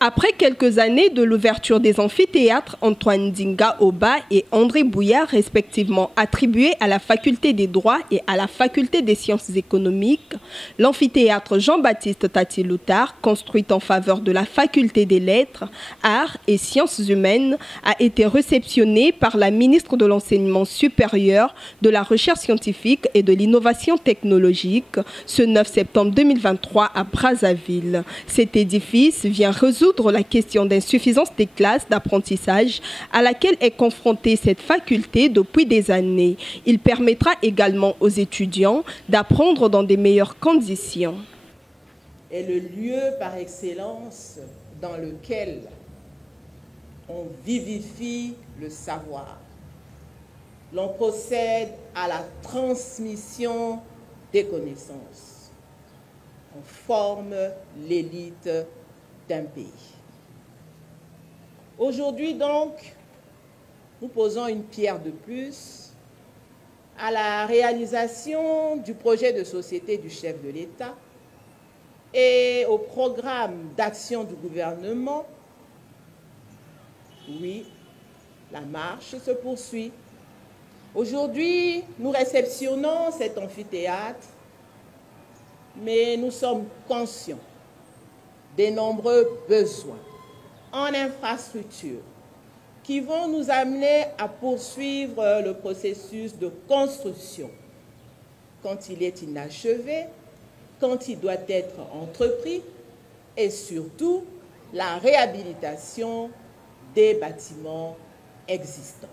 Après quelques années de l'ouverture des amphithéâtres Antoine Dinga Oba et André Bouillard, respectivement attribués à la faculté des droits et à la faculté des sciences économiques, l'amphithéâtre Jean-Baptiste Tati-Loutard, construit en faveur de la faculté des lettres, arts et sciences humaines, a été réceptionné par la ministre de l'Enseignement supérieur, de la Recherche scientifique et de l'Innovation technologique ce 9 septembre 2023 à Brazzaville. Cet édifice vient résoudre la question d'insuffisance des classes d'apprentissage à laquelle est confrontée cette faculté depuis des années. Il permettra également aux étudiants d'apprendre dans des meilleures conditions. Est le lieu par excellence dans lequel on vivifie le savoir. L'on procède à la transmission des connaissances. On forme l'élite d'un pays. Aujourd'hui donc, nous posons une pierre de plus à la réalisation du projet de société du chef de l'État et au programme d'action du gouvernement. Oui, la marche se poursuit. Aujourd'hui, nous réceptionnons cet amphithéâtre, mais nous sommes conscients des nombreux besoins en infrastructures qui vont nous amener à poursuivre le processus de construction quand il est inachevé, quand il doit être entrepris et surtout la réhabilitation des bâtiments existants.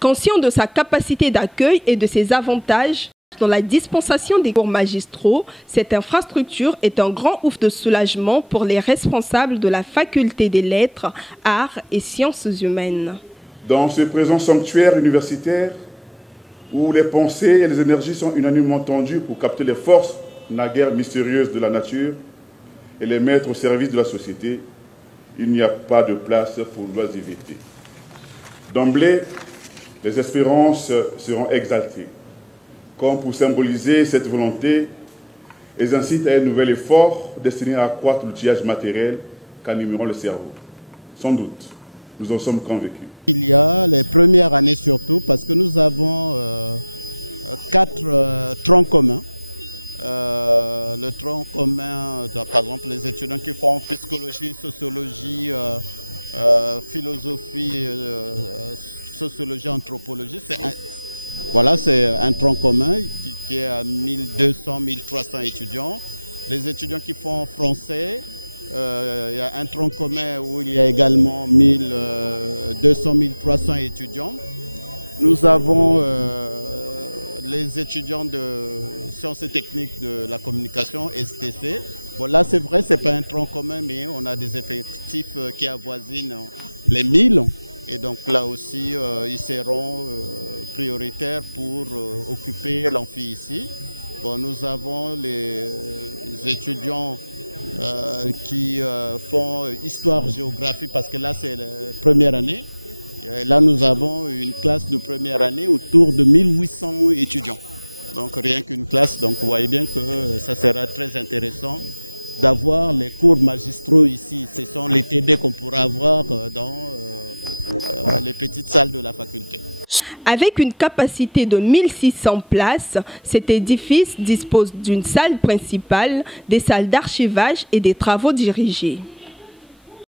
Conscient de sa capacité d'accueil et de ses avantages, dans la dispensation des cours magistraux, cette infrastructure est un grand ouf de soulagement pour les responsables de la faculté des lettres, arts et sciences humaines. Dans ce présent sanctuaire universitaire, où les pensées et les énergies sont unanimement tendues pour capter les forces naguère mystérieuses de la nature et les mettre au service de la société, il n'y a pas de place pour l'oisiveté. D'emblée, les espérances seront exaltées, comme pour symboliser cette volonté, elles incitent à un nouvel effort destiné à accroître l'outillage matériel qu'animeront le cerveau. Sans doute, nous en sommes convaincus. Il y a les premières années surtout, parce que nous avons 4 troncs communs. Le tronc commun, par exemple, les étudiants qui font psychologie, sociologie, philosophie, sociologie, anthropologie, c'est un tronc commun qui est à 1200, 1300 étudiants. Les étudiants qui font français, il y a un tronc commun où il y a également 1200, 1300 étudiants. Nous avons les étudiants de sciences et techniques de la communication, STC. Bon, là, c'est vrai, ce n'est pas un tronc commun, mais on a des effectifs qui avoisinent les 1000. Et donc là aussi, ils seront prioritaires pour occuper l'amphi ici. Bon, nous avons les étudiants qui font histoire-géographie, parce que là, c'est la première année. Et là, nous avons une classe de première année autour de 1800 étudiants. Donc rien qu'une classe, donc vous voyez bien que ça sera très intéressant d'avoir les cours magistraux ici. Ce sont les TD qu'on pourra avoir dans les petites salles de la faculté. Avec une capacité de 1600 places, cet édifice dispose d'une salle principale, des salles d'archivage et des travaux dirigés.